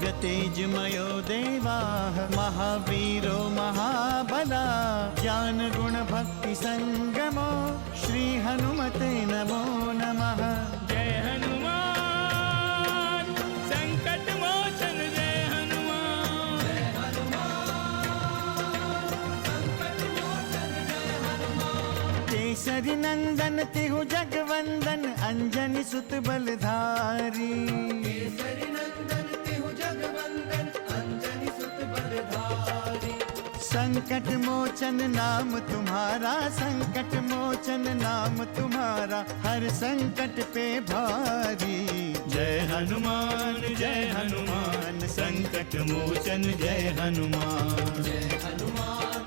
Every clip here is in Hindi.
दिव्य तेजमयो देवाः महावीरो महाबला ज्ञान गुण भक्ति संगमो श्री हनुमते नमो नमः। जय हनुमान संकट मोचन जय हनुमान। जय हनुमान संकट मोचन जय हनुमान। केसरी नंदन तिहु जगवंदन अंजनी सुत बलधारी। केसरी नंदन तिहु जगवंदन अंजनी सुत बलधारी। संकट मोचन नाम तुम्हारा संकट मोचन नाम तुम्हारा हर संकट पे भारी। जय हनुमान संकट मोचन जय हनुमान। जय हनुमान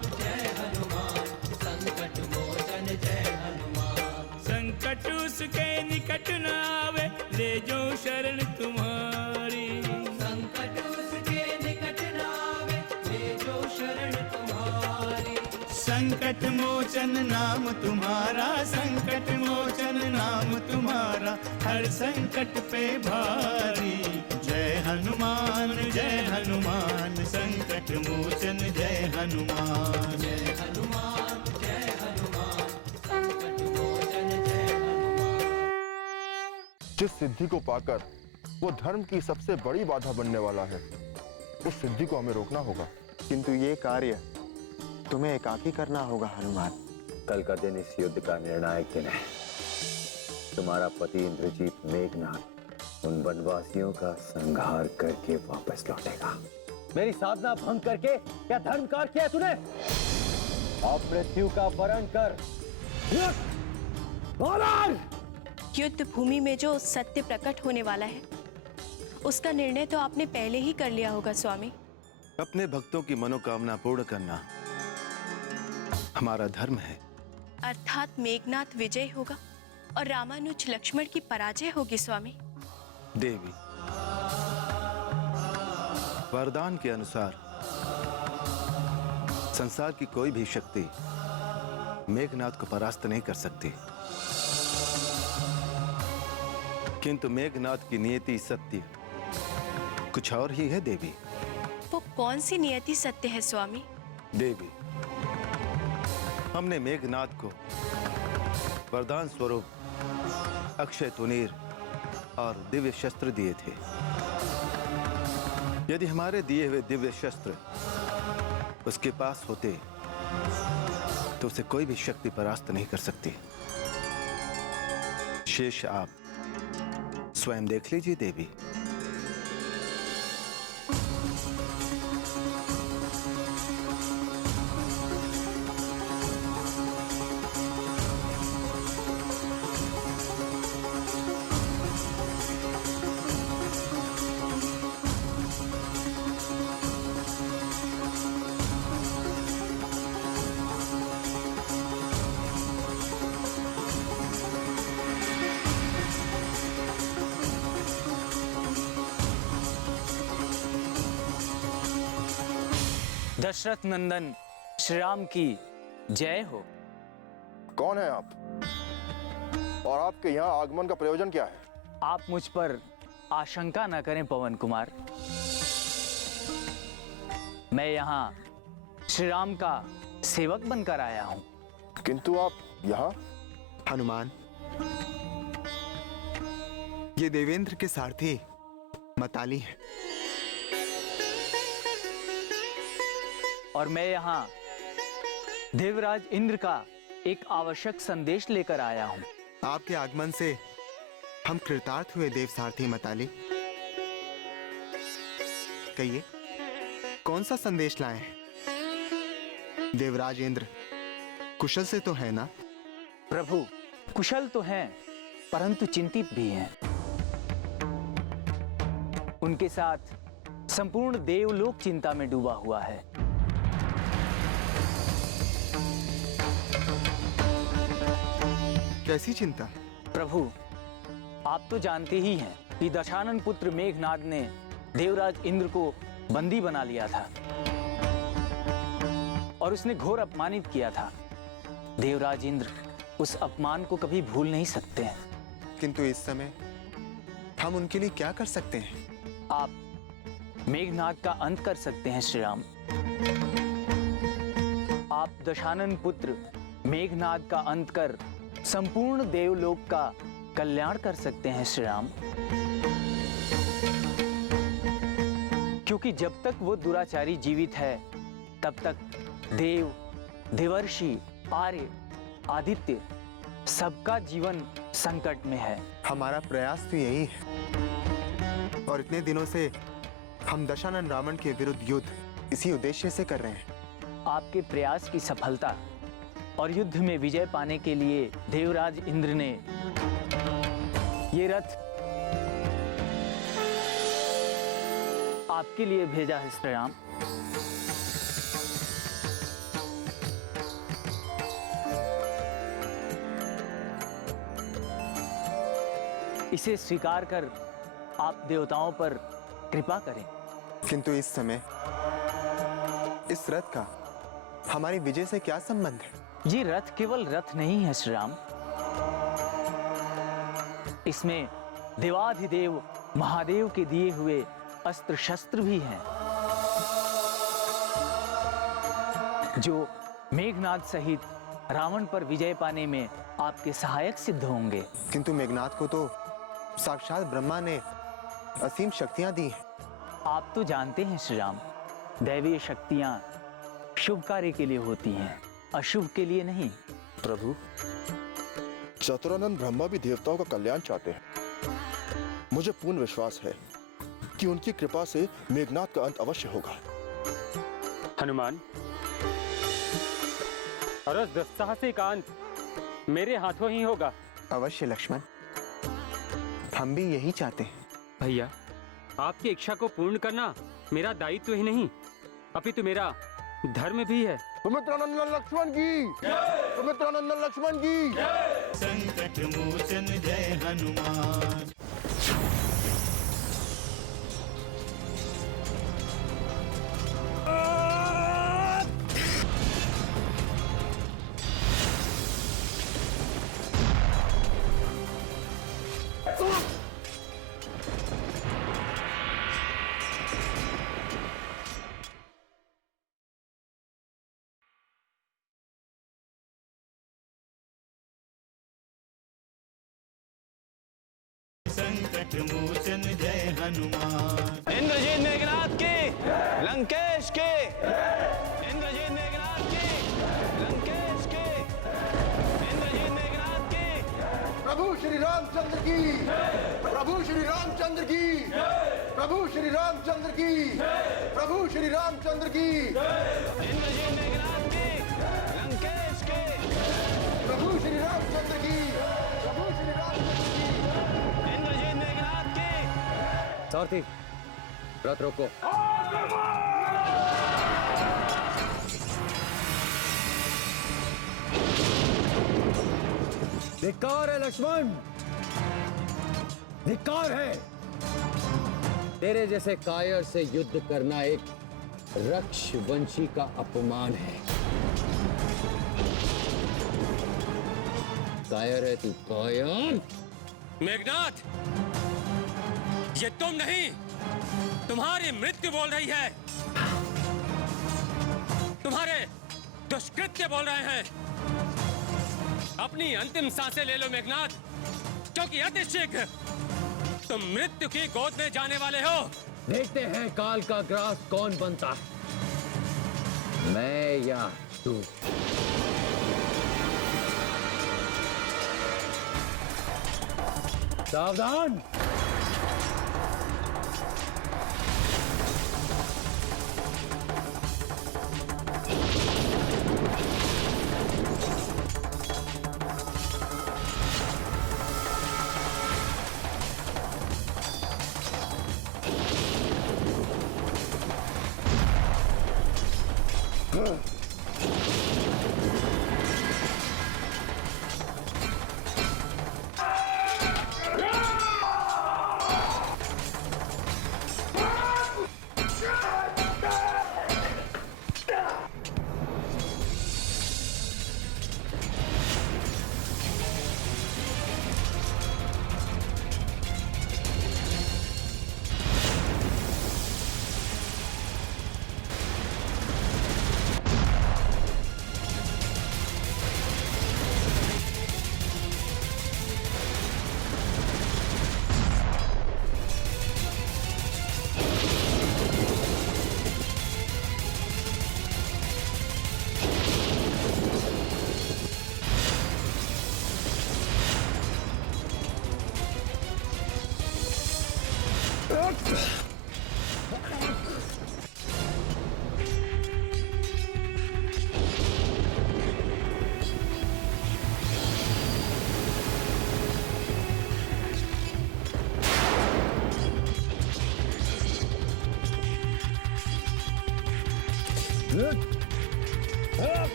संकट मोचन जय हनुमान। संकट उसके निकट न आवे ले जो शरण तुम्हारी। संकट उसके निकट न आवे ले जो शरण तुम्हारी। संकट मोचन नाम तुम्हारा संकट मोचन नाम तुम्हारा हर संकट पे भारी। जय हनुमान संकट मोचन जय हनुमान। जय हनुमान संकट मोचन जय हनुमान। जिस सिद्धि को पाकर वो धर्म की सबसे बड़ी बाधा बनने वाला है, उस सिद्धि को हमें रोकना होगा। किंतु ये कार्य तुम्हें एकाकी करना होगा हनुमान। कल का दिन इस युद्ध का निर्णायक दिन है। तुम्हारा पति इंद्रजीत मेघनाद उन वनवासियों का संहार करके वापस लौटेगा। मेरी साधना भंग करके क्या धर्म कार्य किया तूने? अब मृत्यु का वरण कर। युद्ध भूमि में जो सत्य प्रकट होने वाला है उसका निर्णय तो आपने पहले ही कर लिया होगा स्वामी। अपने भक्तों की मनोकामना पूर्ण करना हमारा धर्म है। अर्थात मेघनाथ विजय होगा और रामानुज लक्ष्मण की पराजय होगी स्वामी। देवी, वरदान के अनुसार संसार की कोई भी शक्ति मेघनाथ को परास्त नहीं कर सकती, किंतु मेघनाथ की नियति सत्य कुछ और ही है देवी। वो कौन सी नियति सत्य है स्वामी? देवी, हमने मेघनाथ को वरदान स्वरूप अक्षय तुनीर और दिव्य शस्त्र दिए थे। यदि हमारे दिए हुए दिव्य शस्त्र उसके पास होते तो उसे कोई भी शक्ति परास्त नहीं कर सकती। शेष आप स्वयं देख लीजिए देवी। दशरथ नंदन श्री राम की जय हो। कौन है आप और आपके यहाँ आगमन का प्रयोजन क्या है? आप मुझ पर आशंका न करें पवन कुमार। मैं यहाँ श्री राम का सेवक बनकर आया हूँ। किंतु आप यहाँ? हनुमान, ये देवेंद्र के सारथी मताली हैं। और मैं यहाँ देवराज इंद्र का एक आवश्यक संदेश लेकर आया हूँ। आपके आगमन से हम कृतार्थ हुए देव सारथी मताली। कहिए, कौन सा संदेश लाए हैं? देवराज इंद्र कुशल से तो है ना? प्रभु, कुशल तो हैं, परंतु चिंतित भी हैं। उनके साथ संपूर्ण देवलोक चिंता में डूबा हुआ है। कैसी चिंता? प्रभु, आप तो जानते ही हैं कि दशानन पुत्र मेघनाद ने देवराज इंद्र को बंदी बना लिया था और उसने घोर अपमानित किया था। देवराज इंद्र उस अपमान को कभी भूल नहीं सकते हैं। किंतु इस समय हम उनके लिए क्या कर सकते हैं? मेघनाद का अंत कर सकते हैं श्री राम। आप दशानन पुत्र मेघनाद का अंत कर संपूर्ण देवलोक का कल्याण कर सकते हैं श्री राम। क्योंकि जब तक वो दुराचारी जीवित है तब तक देव, देवर्षि, आर्य, आदित्य सबका जीवन संकट में है। हमारा प्रयास तो यही है और इतने दिनों से हम दशानन रावण के विरुद्ध युद्ध इसी उद्देश्य से कर रहे हैं। आपके प्रयास की सफलता और युद्ध में विजय पाने के लिए देवराज इंद्र ने ये रथ आपके लिए भेजा है श्री राम। इसे स्वीकार कर आप देवताओं पर कृपा करें। किंतु इस समय इस रथ का हमारी विजय से क्या संबंध है? ये रथ केवल रथ नहीं है श्री राम, इसमें देवाधिदेव महादेव के दिए हुए अस्त्र शस्त्र भी हैं जो मेघनाद सहित रावण पर विजय पाने में आपके सहायक सिद्ध होंगे। किंतु मेघनाद को तो साक्षात ब्रह्मा ने असीम शक्तियां दी हैं। आप तो जानते हैं श्री राम, दैवीय शक्तियां शुभ कार्य के लिए होती हैं, अशुभ के लिए नहीं। प्रभु, चतुरानंद ब्रह्मा भी देवताओं का कल्याण चाहते हैं। मुझे पूर्ण विश्वास है कि उनकी कृपा से मेघनाद का अंत अवश्य होगा। हनुमान, और उस दुस्साहसी का अंत मेरे हाथों ही होगा। अवश्य लक्ष्मण, हम भी यही चाहते हैं। भैया, आपकी इच्छा को पूर्ण करना मेरा दायित्व ही नहीं अपितु मेरा धर्म भी है। सुमित्रानंदन लक्ष्मण की, सुमित्रानंदन लक्ष्मण की। संकट मोचन जय हनुमान। संकट मोचन जय हनुमान। इंद्रजीत मेघनाद की, लंकेश की। इंद्रजीत मेघनाद की, लंकेश की। इंद्रजीत मेघनाद की। प्रभु श्री रामचंद्र की, प्रभु श्री रामचंद्र की, प्रभु श्री रामचंद्र की, प्रभु श्री रामचंद्र की। इंद्रजीत मेघनाद की, लंकेश की। प्रभु श्री रामचंद्र की, प्रभु श्री रामचंद्र की। इंद्रजीत मेघनाद की। सारथी, रथ रोको। धिक्कार है लक्ष्मण, धिक्कार है। तेरे जैसे कायर से युद्ध करना एक रक्षवंशी का अपमान है। कायर है तू, कायर। मेघनाद, ये तुम नहीं, तुम्हारी मृत्यु बोल रही है। तुम्हारे दुष्कृत्य बोल रहे हैं। अपनी अंतिम सांसें ले लो मेघनाद, क्योंकि अति शीघ्र तुम मृत्यु की गोद में जाने वाले हो। देखते हैं काल का ग्रास कौन बनता है, मैं या तू। सावधान।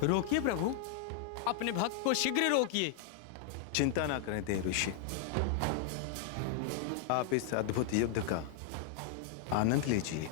रोकिए प्रभु, अपने भक्त को शीघ्र रोकिए। चिंता ना करें देव ऋषि, आप इस अद्भुत युद्ध का आनंद लीजिए।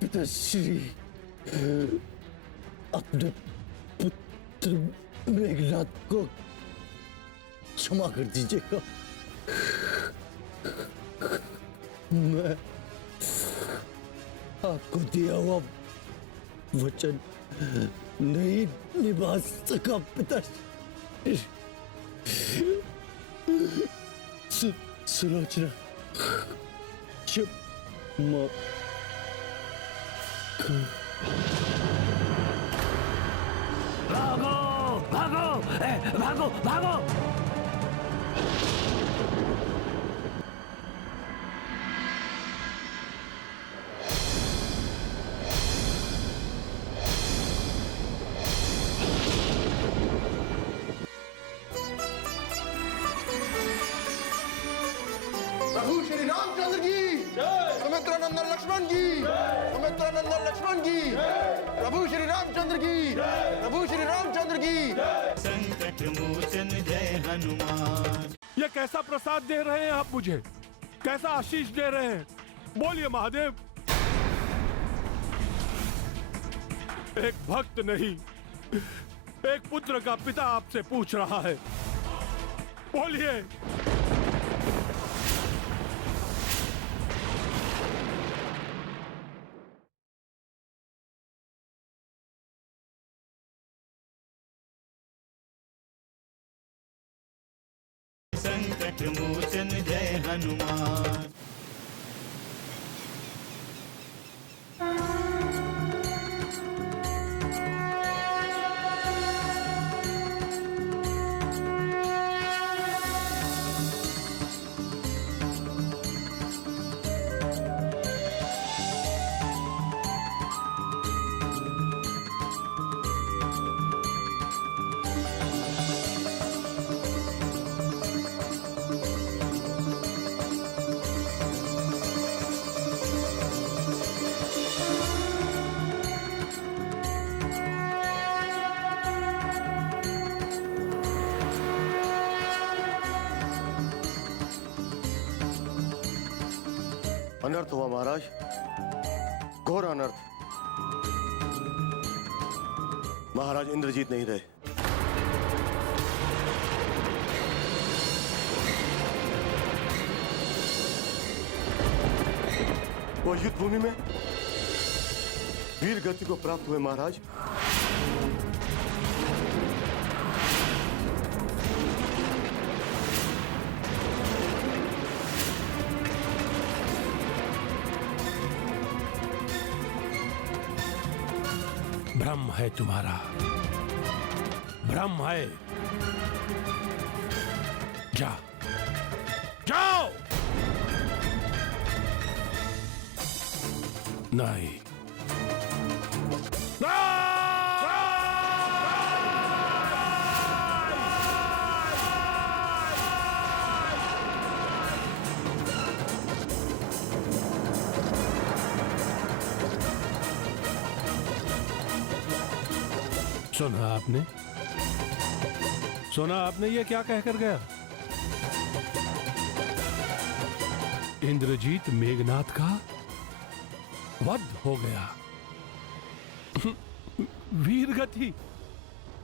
पिताश्री, अपने पुत्र मेघनाथ को क्षमा कर दीजिएगा। मैं आपको दिया हुआ वचन नहीं निभा सका पिताश्री। सुलोचना, क्षमा भागो भागो भागो भागो। प्रभु श्री रामचंद्र की, सुमित्रानंदन लक्ष्मण की, सुमित्रानंदन लक्ष्मण की, प्रभु श्री रामचंद्र की, प्रभु श्री रामचंद्र की। संकट मोचन जय हनुमान। ये कैसा प्रसाद दे रहे हैं आप मुझे, कैसा आशीष दे रहे हैं? बोलिए महादेव। एक भक्त नहीं, एक पुत्र का पिता आपसे पूछ रहा है, बोलिए। संकट मोचन जय हनुमान। अनर्थ हुआ महाराज, घोर अनर्थ। महाराज इंद्रजीत नहीं रहे। वो युद्ध भूमि में वीर गति को प्राप्त हुए महाराज। भ्रम है तुम्हारा, भ्रम है। जाओ, नहीं। सुना आपने ये क्या कहकर गया? इंद्रजीत मेघनाथ का वध हो गया।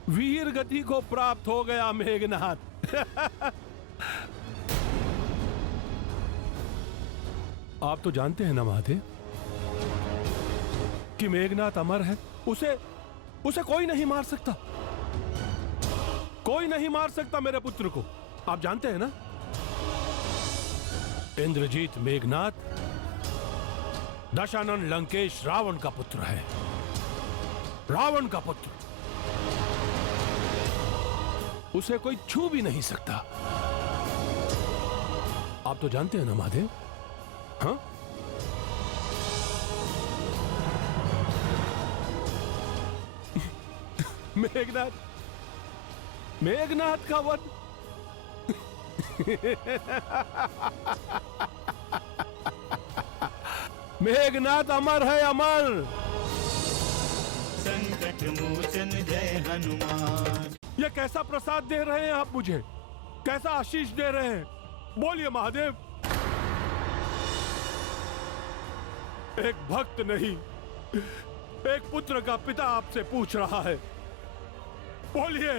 वीर गति को प्राप्त हो गया मेघनाथ। आप तो जानते हैं ना महादेव कि मेघनाथ अमर है। उसे कोई नहीं मार सकता। कोई नहीं मार सकता मेरे पुत्र को। आप जानते हैं ना, इंद्रजीत मेघनाथ दशानन लंकेश रावण का पुत्र है। रावण का पुत्र। उसे कोई छू भी नहीं सकता। आप तो जानते हैं ना महादेव? हाँ, मेघनाथ का वध। मेघनाथ अमर है, अमर। संकट मोचन जय हनुमान। ये कैसा प्रसाद दे रहे हैं आप मुझे? कैसा आशीष दे रहे हैं? बोलिए महादेव। एक भक्त नहीं, एक पुत्र का पिता आपसे पूछ रहा है। बोलिए।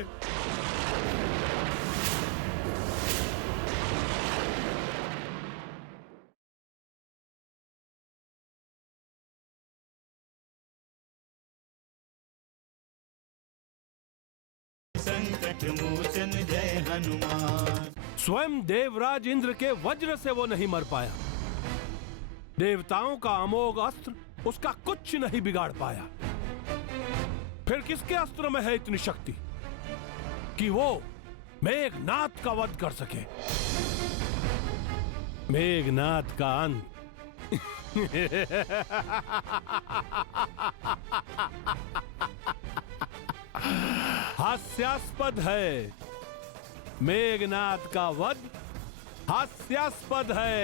संकट मोचन जय हनुमान। स्वयं देवराज इंद्र के वज्र से वो नहीं मर पाया। देवताओं का अमोघ अस्त्र उसका कुछ नहीं बिगाड़ पाया। फिर किसके अस्त्र में है इतनी शक्ति कि वो मेघनाथ का वध कर सके? मेघनाथ का अंत हास्यास्पद है। मेघनाथ का वध हास्यास्पद है।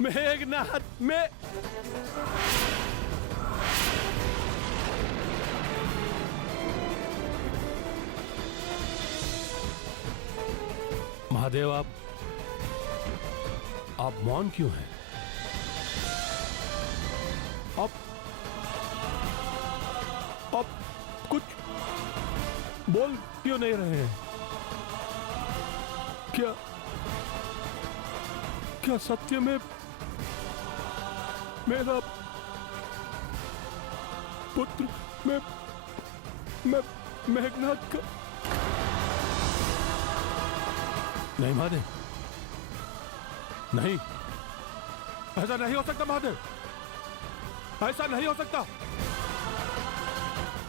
मेघनाथ में महादेव, आप मौन क्यों हैं? आप कुछ बोल क्यों नहीं रहे हैं? क्या सत्य में मेरा पुत्र मैं मेघनाथ का? नहीं महादेव, नहीं, ऐसा नहीं हो सकता महादेव। ऐसा नहीं हो सकता।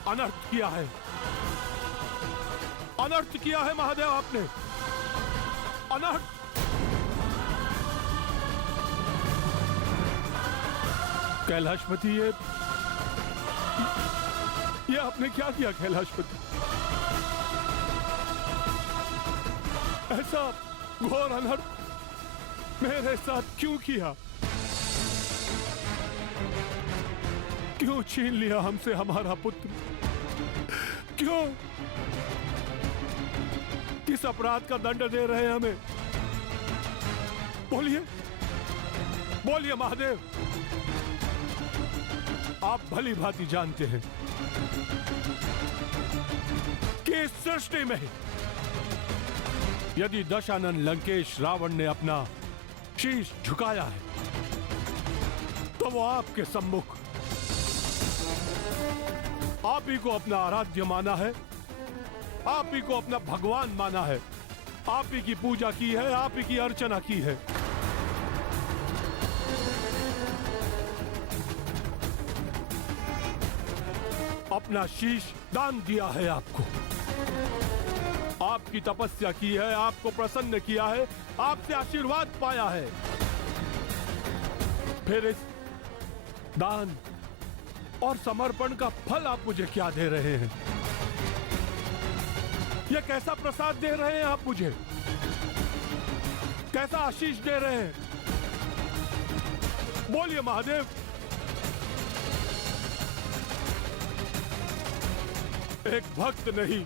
अनर्थ किया है, अनर्थ किया है महादेव आपने। अनर्थ। कैलाशपति, ये आपने क्या किया कैलाशपति? ऐसा घोर अनर्थ मेरे साथ क्यों किया? क्यों छीन लिया हमसे हमारा पुत्र? क्यों? किस अपराध का दंड दे रहे हैं हमें? बोलिए, बोलिए महादेव। आप भली भांति जानते हैं कि इस सृष्टि में यदि दशानन लंकेश रावण ने अपना शीश झुकाया है तो वो आपके सम्मुख आप ही को अपना आराध्य माना है, आप ही को अपना भगवान माना है, आप ही की पूजा की है, आप ही की अर्चना की है। अपना शीश दान दिया है आपको। आपकी तपस्या की है, आपको प्रसन्न किया है, आपसे आशीर्वाद पाया है, फिर इस दान और समर्पण का फल आप मुझे क्या दे रहे हैं? ये कैसा प्रसाद दे रहे हैं आप मुझे? कैसा आशीष दे रहे हैं? बोलिए महादेव। एक भक्त नहीं,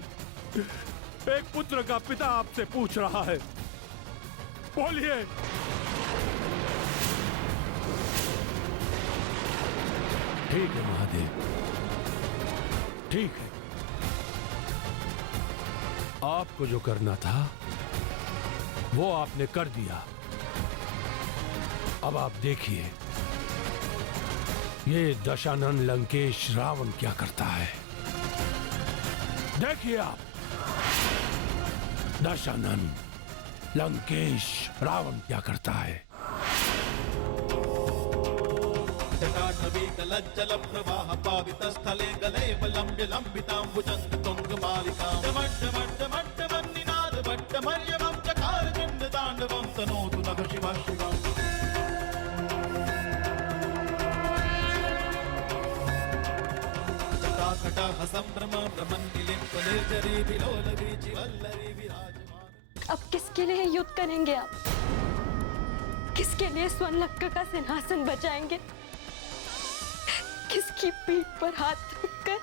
एक पुत्र का पिता आपसे पूछ रहा है, बोलिए। ठीक है महादेव, ठीक है। आपको जो करना था वो आपने कर दिया। अब आप देखिए ये दशानन लंकेश रावण क्या करता है। देखिए आप, दशानन लंकेश रावण क्या करता है। जटाटवीकलज्जल प्रवाह पावित स्थले गले लंब्य लंबितांबुजंग तुंग मालिका निनाद भट्टमर्यवं चकार चंड तांडवं तनोतु नभ शिवा शिवा। जटाकटाह संभ्रम भ्रमन्निलिम्पनिर्जरी विलोलवी चिवल्लरी विराजमान। अब किसके लिए युद्ध करेंगे आप? किसके लिए स्वर्णलंका का सिंहासन बचाएंगे? किसकी पीठ पर हाथ रखकर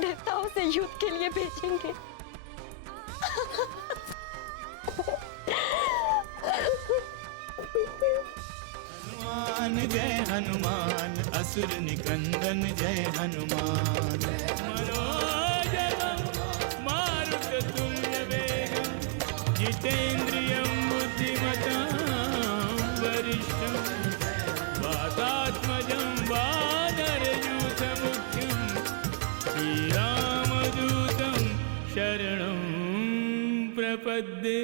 देवताओं से युद्ध के लिए भेजेंगे? हनुमान जय हनुमान, असुर निकंदन जय हनुमान। मनोजवं मारुततुल्यवेगं जितेन्द्रियं बुद्धिमतां वरिष्ठं वातात्मजं वानरयूथमुख्यं श्रीरामदूतं शरणं प्रपद्ये।